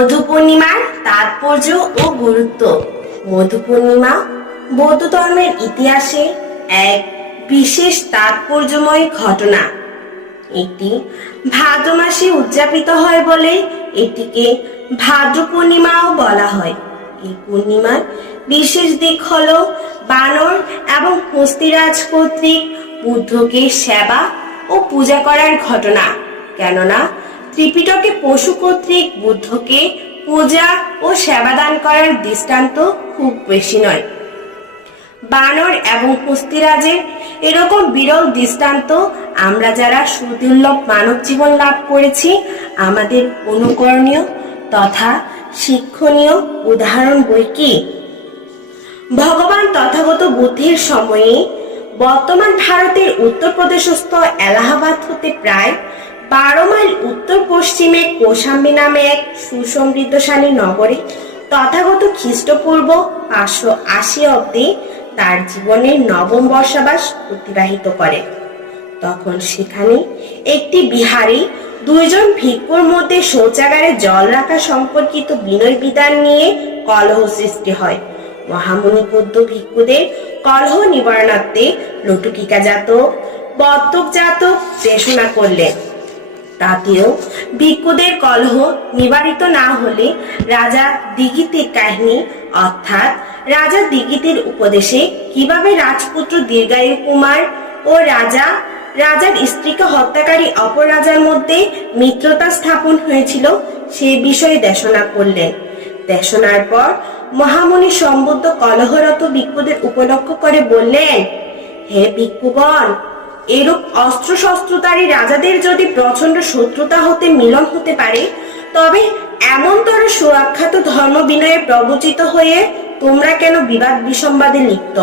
মধু পূর্ণিমার তাৎপর্য ও গুরুত্ব। মধু পূর্ণিমা বৌদ্ধ ধর্মের ইতিহাসে এক বিশেষ তাৎপর্যময় ঘটনা। এটি ভাদ্র মাসে উদযাপিত হয় বলে এটিকে ভাদ্র পূর্ণিমাও বলা হয়। এই পূর্ণিমার বিশেষ দিক হল বানর এবং কুস্তিরাজ কর্তৃক বুদ্ধকে সেবা ও পূজা করার ঘটনা। কেননা ত্রিপিটকে পশু কর্তৃক বুদ্ধকে পূজা ও সেবাদান করার দৃষ্টান্ত খুব বেশি নয়। বানর এবং হস্তিরাজের এরকম বিরল দৃষ্টান্ত আমরা যারা সুদুর্লভ মানব জীবন লাভ করেছি, আমাদের অনুকরণীয় তথা শিক্ষণীয় উদাহরণ বই কি? ভগবান তথাগত বুদ্ধের সময়ে বর্তমান ভারতের উত্তরপ্রদেশস্থ এলাহাবাদ হতে প্রায় বারো মাইল উত্তর পশ্চিমে কোশাম্বী নামে এক সুসমৃদ্ধশালী নগরে তথাগত খ্রিস্টপূর্ব পাঁচশো আশি অব্দে তার জীবনের নবম বর্ষাবাস অতিবাহিত করেন তখন সেখানে একটি বিহারী দুইজন ভিক্ষুর মধ্যে শৌচাগারে জল রাখা সম্পর্কিত বিনয় বিধান নিয়ে কলহ সৃষ্টি হয়। মহামুনি বুদ্ধ ভিক্ষুদের কলহ নিবারণার্থে লটুকিকা জাতক বত্তক জাতক দেশনা করলেন। তাতেও ভিক্ষুদের কলহ নিবারিত না হলে রাজা দিগিতের কাহিনী অর্থাৎ রাজা দিগিতের উপদেশে কীভাবে রাজপুত্র দীর্ঘায়ু কুমার ও রাজা, রাজার স্ত্রীকে হত্যাকারী অপর রাজার মধ্যে মিত্রতা স্থাপন হয়েছিল সে বিষয়ে দেশনা করলেন। দেশনার পর মহামুনি সম্বুদ্ধ কলহরত ভিক্ষুদের উপলক্ষ করে বললেন, হে ভিক্ষুগণ এরূপ অস্ত্র শস্ত্রধারী রাজাদের যদি প্রচণ্ড শত্রুতা হতে মিলন হতে পারে, তবে এমনতর সুরাখ্যাত ধর্ম বিনয়ে প্রবচিত হয়ে তোমরা কেন বিবাদ বিসম্বাদে লিপ্ত?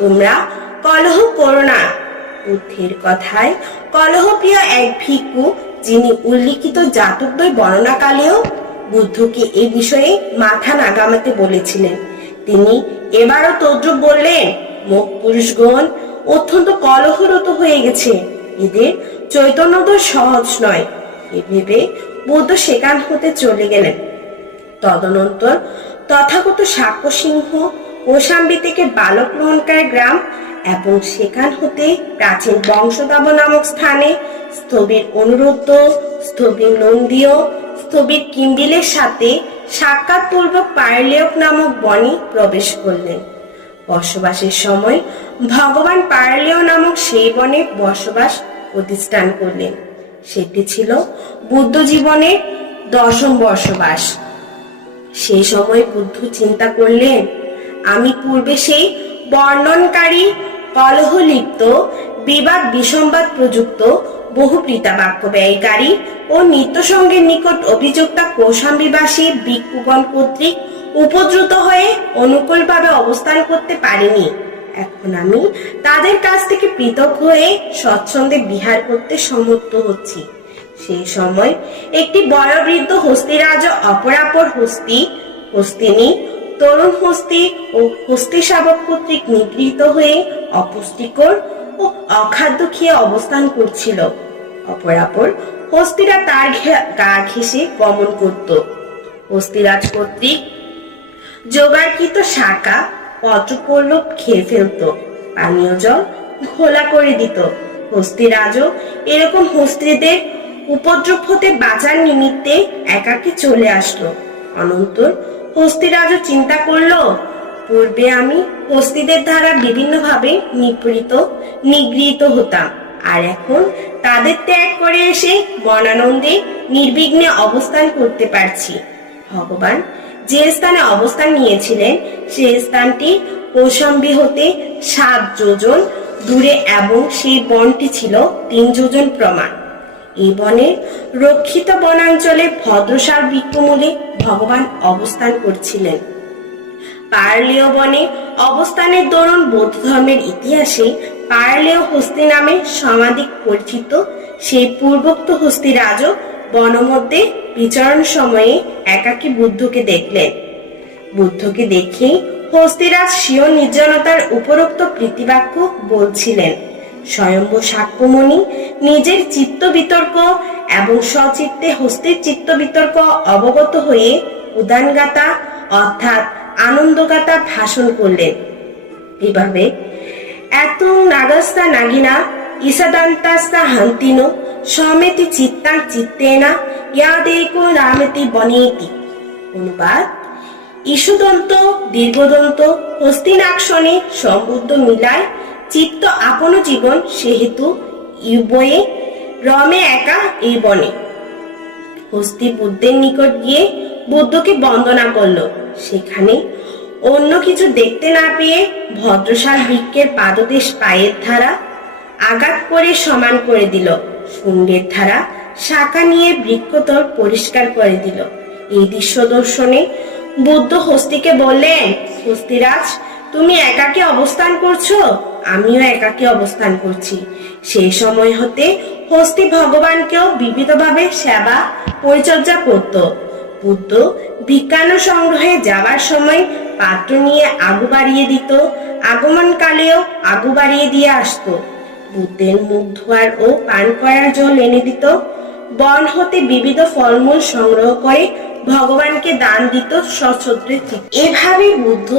তোমরা কলহ করো না। বুদ্ধির কথায় কলহপ্রিয় এক ভিক্ষু, যিনি উল্লিখিত জাতকদ্বয় বর্ণনাকালেও বুদ্ধকে এ বিষয়ে মাথা নাগামাতে বলেছিলেন। তিনি এবারও তদ্রুপ বললেন, মুখ পুরুষগণ অত্যন্ত কলহরত হয়ে গেছে। এদের চৈতন্যদয় সহজ নয়। এ ভেবে বৌদ্ধ সেখান হতে চলে গেলেন। তদনন্তর তথাগত সাক্ষ্য সিংহ কোশাম্বী থেকে বালক গ্রহণকার গ্রাম এবং সেখান হতে প্রাচীন বংশদাব নামক স্থানে স্থবির অনুরুদ্ধ, স্থবির নন্দীয়, স্থবির কিম্বিলের সাথে সাক্ষাৎ পূর্বক পারলেয়ক নামক বনে প্রবেশ করলেন। বসবাসের সময় ভগবান পারলেয় নামক সেই বনে বসবাস প্রতিষ্ঠান করলেন। সেটি ছিল বুদ্ধ জীবনের দশম বসবাস। সেই সময় বুদ্ধ চিন্তা করলেন, আমি পূর্বে সেই বর্ণনকারী, কলহলিপ্ত, বিবাদ বিসম্বাদ প্রযুক্ত, বহু বাক্য ব্যয়কারী ও নিত্যসঙ্গের নিকট অভিযোক্তা কৌশাম্বীবাসী, ভিক্ষুগণ কর্তৃক উপদ্রুত হয়ে অনুকূলভাবে অবস্থান করতে পারিনি। এখন আমি তাদের কাছ থেকে পৃথক হয়ে স্বচ্ছন্দে বিহার করতে সমর্থ হচ্ছি। সেই সময় একটি বয়োবৃদ্ধ হস্তিরাজ অপরাপর হস্তি, হস্তিনী, তরুণ হস্তি ও হস্তি শাবক কর্তৃক নিগৃহীত হয়ে অপুষ্টিকর ও অখাদ্য খেয়ে অবস্থান করছিল। অপরাপর হস্তিরা তার গা ঘেঁষে গমন করত। হস্তিরাজ কর্তৃক জোগাড়কৃত শাখা পত্রপল্লব খেয়ে ফেলত, পানীয় জল ঘোলা করে দিত। হস্তিরাজও এরকম হস্তিদের উপদ্রব হতে বাঁচার নিমিত্তে একাকী চলে আসলো। অনন্তর হস্তিরাজও চিন্তা করল, পূর্বে আমি হস্তিদের দ্বারা বিভিন্নভাবে নিপীড়িত, নিগৃহীত হতাম, আর এখন তাদের ত্যাগ করে এসে বনানন্দে নির্বিঘ্নে অবস্থান করতে পারছি। ভগবান যে স্থানে অবস্থান নিয়েছিলেন সেই স্থানটি কৌশম্বী হতে সাত যোজন দূরে এবং সেই বনটি ছিল তিন যোজন প্রমাণ। এই বনে রক্ষিত বনাঞ্চলে ভদ্রসার বৃক্ষমূলে ভগবান অবস্থান করছিলেন। পারলেয় বনে অবস্থানের দরুন বৌদ্ধ ধর্মের ইতিহাসে পারলেয় হস্তি নামে সমাধিক পরিচিত সেই পূর্বোক্ত হস্তি রাজও বনমধ্যে বিচরণ সময়ে একাকী বুদ্ধকে দেখলেন বুদ্ধকে দেখে হস্তিরাজ স্বীয় নির্জনতার উপরোক্ত প্রীতিবাক্য বলছিলেন, স্বয়ম্ভু সাক্ষ্যমণি, নিজের চিত্ত বিতর্ক এবং সচিত্তে হস্তির চিত্ত বিতর্ক অবগত হয়ে উদানগাতা অর্থাৎ আনন্দগাতা ভাষণ করলেন। এভাবে এত নাগাস্তা নাগিনা, ইসাদান্তাস্তা হান্তিনো সমেতি চিত্তাং চিত্তেনা ইয়াদেকো রামেতি বনেতি অনুবাদ ইসুদন্ত দীর্ঘদন্ত হস্তিনাক্ষণে সম্বুদ্ধ মিলায় চিত্ত আপন জীবন সেহেতু ইউবয়ে রমে একা এই বনে হস্তি বুদ্ধের নিকট গিয়ে বুদ্ধকে বন্দনা করল। সেখানে অন্য কিছু দেখতে না পেয়ে ভদ্রশাল বৃক্ষের পাদদেশ পায়ের ধারা আঘাত করে সমান করে দিল। শুন্ডের ধারা শাখা নিয়ে বৃক্ষতল পরিষ্কার করে দিল। এই দৃশ্য দর্শনে বুদ্ধ হস্তিকে বললেন, হস্তিরাজ, তুমি একাকে অবস্থান করছ? আমিও একাকে অবস্থান করছি। সেই সময় হতে হস্তি ভগবানকেও বিবিধভাবে সেবা, পরিচর্যা করত। বুদ্ধ ভিক্ষান্ন সংগ্রহে যাবার সময় পাত্র নিয়ে আগু বাড়িয়ে দিত। আগমনকালেও আগু বাড়িয়ে দিয়ে আসতো। বুদ্ধের মুখ ধোয়ার ও পান করার জল এনে দিত। বন হতে বিবিধ ফলমূল সংগ্রহ করে ভগবানকে দান দিত থেকে এভাবে বুদ্ধ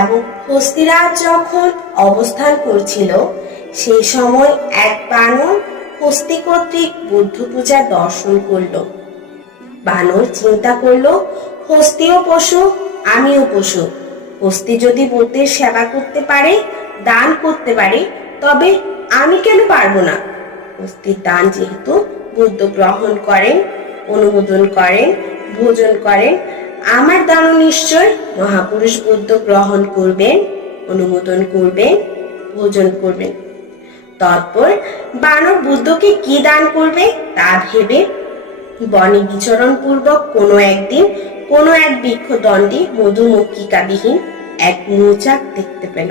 এবং হস্তিরাজ যখন অবস্থান করছিল, সেই সময় এক বানর হস্তি কর্তৃক বুদ্ধ পূজা দর্শন করল। বানর চিন্তা করল, হস্তিও পশু, আমিও পশু। হস্তি যদি বুদ্ধের সেবা করতে পারে, দান করতে পারে, তবে আমি কেন পারব না? হস্তির দান যেহেতু বুদ্ধ গ্রহণ করেন, অনুমোদন করেন, ভোজন করেন, আমার দানও নিশ্চয় মহাপুরুষ বুদ্ধ গ্রহণ করবেন, অনুমোদন করবেন, ভোজন করবেন। তারপর বানর বুদ্ধকে কি দান করবে তা ভেবে বনে বিচরণ পূর্বক কোনো একদিন কোনো এক বৃক্ষ দণ্ডে মধুমক্ষিকাবিহীন এক মৌচাক দেখতে পেল।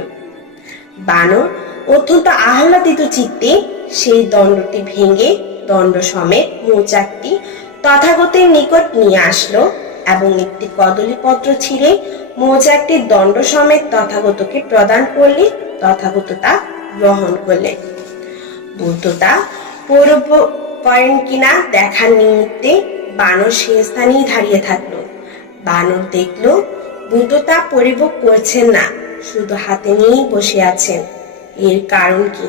বানর অত্যন্ত আহ্লাদিত চিত্তে সেই দণ্ডটি ভেঙে দণ্ড সমেত মৌচাকটি তথাগতের নিকট নিয়ে আসলো এবং একটি কদলীপত্র ছিঁড়ে মৌচাকটির দণ্ড সমেত তথাগতকে প্রদান করলে তথাগত তা গ্রহণ করলেন বুদ্ধ তা করেন কিনা দেখার নিমিত্তে বানর সে স্থানেই দাঁড়িয়ে থাকল। বানর দেখল বুদ্ধ তা পরিভোগ করছেন না। শুধু হাতে নিয়েই বসে আছেন এর কারণ কি?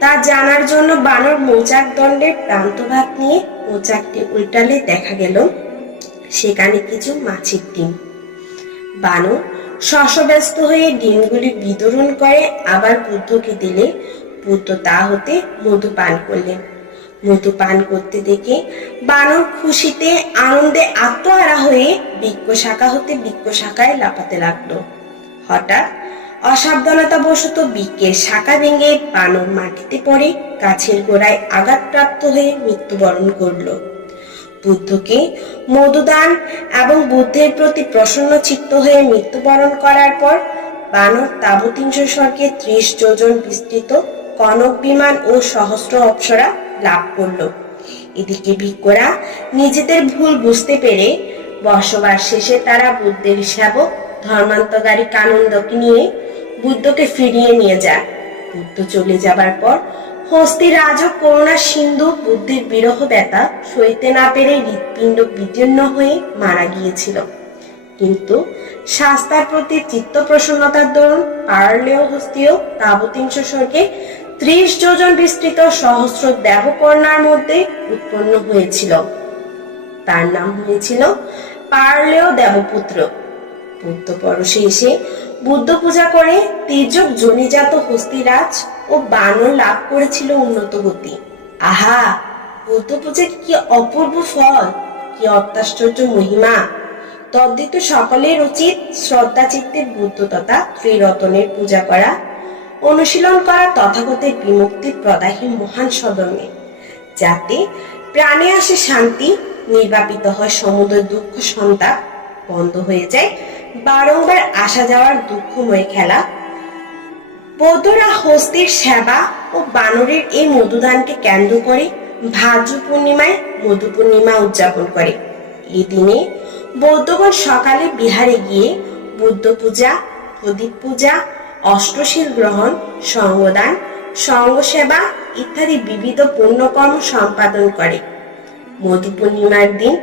তা জানার জন্য বানর মৌচাক দণ্ডের প্রান্তভাগ নিয়ে মৌচাকটি উল্টালে দেখা গেল সেখানে কিছু মাছির ডিম। বানর শশব্যস্ত হয়ে ডিমগুলি বিতরণ করে আবার বুদ্ধকে দিলে। বুদ্ধ তা হতে মধু পান করলেন মধু পান করতে দেখে বানর খুশিতে, আনন্দে আত্মহারা হয়ে বৃক্ষ শাখা হতে বৃক্ষ শাখায় লাফাতে লাগল। হঠাৎ অসাবধানতা বশত বৃক্ষের শাখা ভেঙে বানর মাটিতে পড়ে গাছের গোড়ায় আঘাতপ্রাপ্ত হয়ে মৃত্যুবরণ করল। বুদ্ধকে মধুদান এবং বুদ্ধের প্রতি প্রসন্ন চিত্ত হয়ে মৃত্যুবরণ করার পর বানর তাবতিংশ স্বর্গে ত্রিশ যোজন বিস্তৃত কনক বিমান ও সহস্র অপ্সরা লাভ করল। এদিকে ভিক্ষরা নিজেদের ভুল বুঝতে পেরে বসবাস শেষে তারা বুদ্ধের সেবক ধর্মান্তকারী কানন্দকে নিয়ে বুদ্ধকে ফিরিয়ে নিয়ে যায়। বুদ্ধ চলে যাবার পর হস্তি করুণা সিন্ধু বুদ্ধির বিরহ ব্যথা সইতে না পেরে হৃৎপিণ্ড বিদীর্ণ হয়ে মারা গিয়েছিল। কিন্তু শাস্তার প্রতি চিত্ত প্রসন্নতার দরুন পারলেও হস্তিও তাবতিংশ স্বর্গে ত্রিশ যোজন বিস্তৃত সহস্র দেবকন্যার মধ্যে উৎপন্ন হয়েছিল। তার নাম হয়েছিল পারলেও দেবপুত্র বুদ্ধ পরশে এসে বুদ্ধ পূজা করে তেজক জনিজাত হস্তিরাজ ও বানর লাভ করেছিল উন্নত গতি। আহা বুদ্ধ পূজার কি অপূর্ব ফল, কি অত্যাশ্চর্য মহিমা। তদ্দিত সকলের উচিত শ্রদ্ধা চিত্তে বুদ্ধ তথা ত্রিরতনের পূজা করা, অনুশীলন করা তথাগতের বিমুক্তি প্রদাহী মহান সদনে, যাতে প্রাণে আসে শান্তি, নির্বাপিত হয় সমুদ্র দুঃখ সন্তাপ, বন্ধ হয়ে যায় বারংবার আসা যাওয়ার দুঃখময় খেলা। বৌদ্ধরা হস্তির সেবা ও বানরের এই মধুদানকে কেন্দ্র করে ভাদ্র পূর্ণিমায় মধু পূর্ণিমা উদযাপন করে। এই দিনে বৌদ্ধগণ সকালে বিহারে গিয়ে বুদ্ধ পূজা, প্রদীপ পূজা, অষ্টশীল গ্রহণ, সঙ্গদান সঙ্গ সেবা ইত্যাদি বিবিধ পুণ্যকর্ম সম্পাদন করে। মধু পূর্ণিমার দিন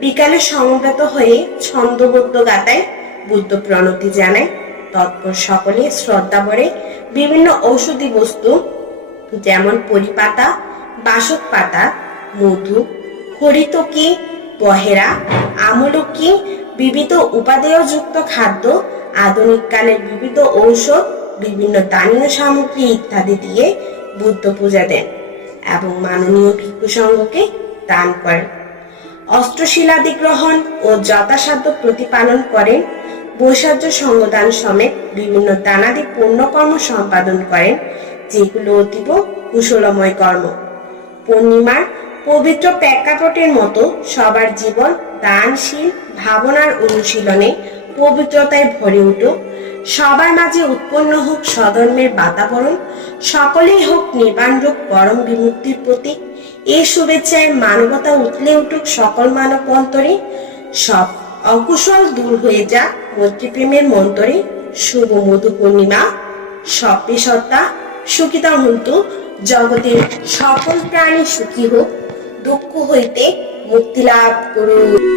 বিকালে সমবেত হয়ে ছন্দবদ্ধ গাতায় বুদ্ধ প্রণতি জানায়। তৎপর সকলে শ্রদ্ধা ভরে বিভিন্ন ঔষধি বস্তু, যেমন পরিপাতা বাসক পাতা মধু হরিতকি পহেরা আমলকি, বিবিধ উপাদেয়যুক্ত খাদ্য আধুনিক কালের বিবিধ ঔষধ, বিভিন্ন দানীয় সামগ্রী ইত্যাদি দিয়ে বুদ্ধ পূজা দেন এবং মাননীয় ভিক্ষু সংঘকে দান করেন। অস্ত্রশিলাদি গ্রহণ ও যথাসাধ্য প্রতিপালন করেন। বৈসাহ্য সঙ্গদান সমেত বিভিন্ন দানাদি পুণ্যকর্ম সম্পাদন করেন, যেগুলো অতীব কুশলময় কর্ম। পূর্ণিমার পবিত্র প্রেক্ষাপটের মতো সবার জীবন দানশীল ভাবনার অনুশীলনে পবিত্রতায় ভরে উঠুক। সবার মাঝে উৎপন্ন হোক সধর্মের বাতাবরণ, সকলেই হোক নির্বাণ রূপ পরম বিমুক্তির প্রতীক। এই শুভেচ্ছায় মানবতা উতলে উঠুক সকল মানব অন্তরে। সব অকুশল দূর হয়ে যাক মৈত্রীপ্রেমের মন্তরে। শুভ মধু পূর্ণিমা। সব সত্তা সুখিতা হন্তু জগতের সকল প্রাণী সুখী হোক। দুঃখ হইতে মুক্তি লাভ করুক